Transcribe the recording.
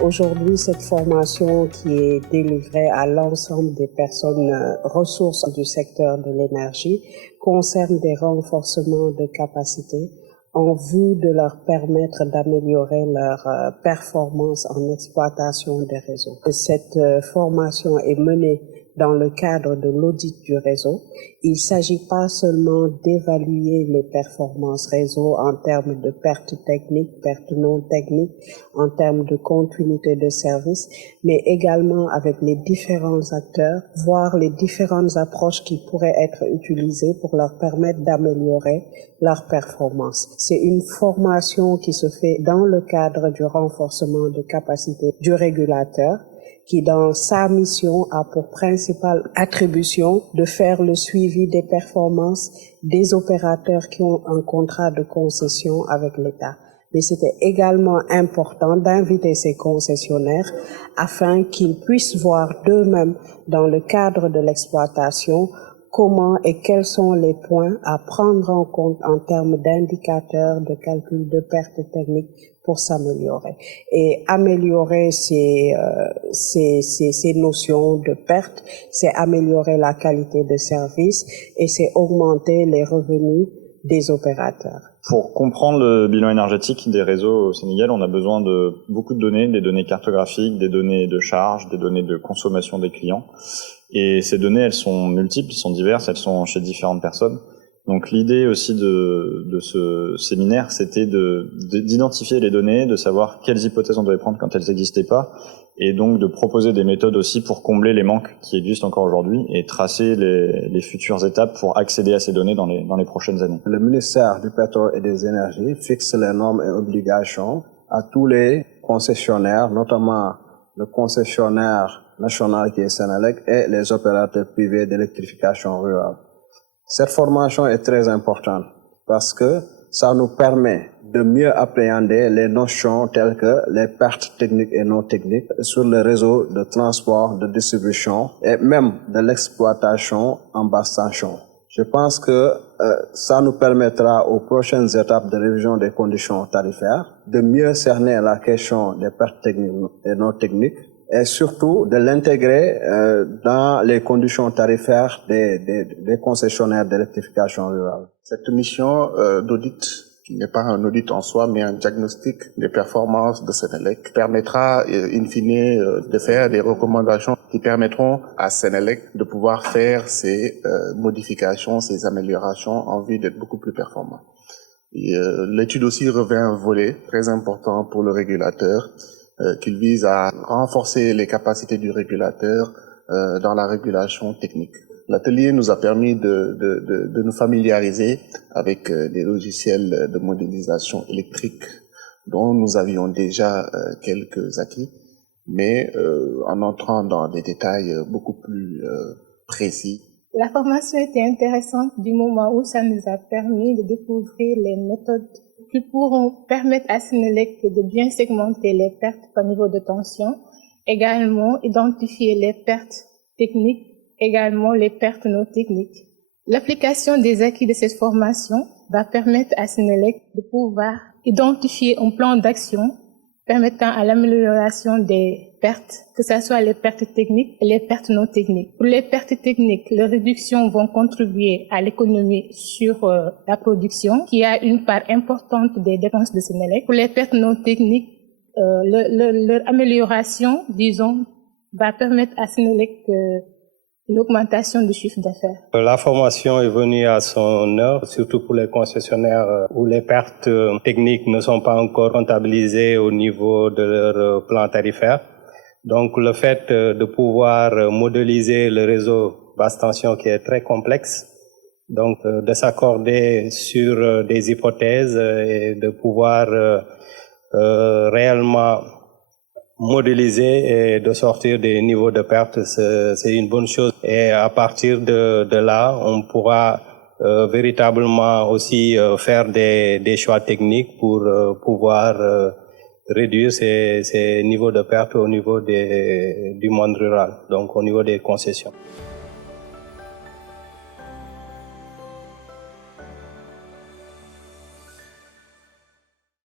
Aujourd'hui, cette formation qui est délivrée à l'ensemble des personnes ressources du secteur de l'énergie concerne des renforcements de capacités en vue de leur permettre d'améliorer leur performance en exploitation des réseaux. Cette formation est menée dans le cadre de l'audit du réseau. Il ne s'agit pas seulement d'évaluer les performances réseau en termes de pertes techniques, pertes non techniques, en termes de continuité de service, mais également avec les différents acteurs, voir les différentes approches qui pourraient être utilisées pour leur permettre d'améliorer leur performance. C'est une formation qui se fait dans le cadre du renforcement de capacité du régulateur, qui dans sa mission a pour principale attribution de faire le suivi des performances des opérateurs qui ont un contrat de concession avec l'État. Mais c'était également important d'inviter ces concessionnaires afin qu'ils puissent voir d'eux-mêmes dans le cadre de l'exploitation comment et quels sont les points à prendre en compte en termes d'indicateurs de calcul de pertes techniques pour s'améliorer. Et améliorer ces notions de perte, c'est améliorer la qualité de service et c'est augmenter les revenus des opérateurs. Pour comprendre le bilan énergétique des réseaux au Sénégal, on a besoin de beaucoup de données, des données cartographiques, des données de charge, des données de consommation des clients. Et ces données, elles sont multiples, elles sont diverses, elles sont chez différentes personnes. Donc l'idée aussi de ce séminaire, c'était d'identifier les données, de savoir quelles hypothèses on devait prendre quand elles n'existaient pas, et donc de proposer des méthodes aussi pour combler les manques qui existent encore aujourd'hui et tracer les futures étapes pour accéder à ces données dans les prochaines années. Le ministère du Pétrole et des Énergies fixe les normes et obligations à tous les concessionnaires, notamment le concessionnaire national qui est Senelec et les opérateurs privés d'électrification rurale. Cette formation est très importante parce que ça nous permet de mieux appréhender les notions telles que les pertes techniques et non techniques sur le réseau de transport, de distribution et même de l'exploitation en basse tension. Je pense que ça nous permettra aux prochaines étapes de révision des conditions tarifaires de mieux cerner la question des pertes techniques et non techniques et surtout de l'intégrer dans les conditions tarifaires des concessionnaires d'électrification rurale. Cette mission d'audit, qui n'est pas un audit en soi, mais un diagnostic des performances de Senelec, permettra in fine de faire des recommandations qui permettront à Senelec de pouvoir faire ces modifications, ces améliorations en vue d'être beaucoup plus performant. L'étude aussi revêt un volet très important pour le régulateur, qu'il vise à renforcer les capacités du régulateur dans la régulation technique. L'atelier nous a permis de nous familiariser avec des logiciels de modélisation électrique dont nous avions déjà quelques acquis, mais en entrant dans des détails beaucoup plus précis. La formation était intéressante du moment où ça nous a permis de découvrir les méthodes qui pourront permettre à Senelec de bien segmenter les pertes par niveau de tension, également identifier les pertes techniques, également les pertes non techniques. L'application des acquis de cette formation va permettre à Senelec de pouvoir identifier un plan d'action permettant à l'amélioration des pertes, que ce soit les pertes techniques et les pertes non techniques. Pour les pertes techniques, les réductions vont contribuer à l'économie sur la production, qui a une part importante des dépenses de Senelec. Pour les pertes non techniques, leur amélioration, disons, va permettre à Senelec l'augmentation du chiffre d'affaires. La formation est venue à son heure, surtout pour les concessionnaires où les pertes techniques ne sont pas encore comptabilisées au niveau de leur plan tarifaire. Donc le fait de pouvoir modéliser le réseau basse tension qui est très complexe, donc de s'accorder sur des hypothèses et de pouvoir réellement modéliser et de sortir des niveaux de perte, c'est une bonne chose. Et à partir de là, on pourra véritablement aussi faire des choix techniques pour pouvoir réduire ces niveaux de perte au niveau du monde rural, donc au niveau des concessions.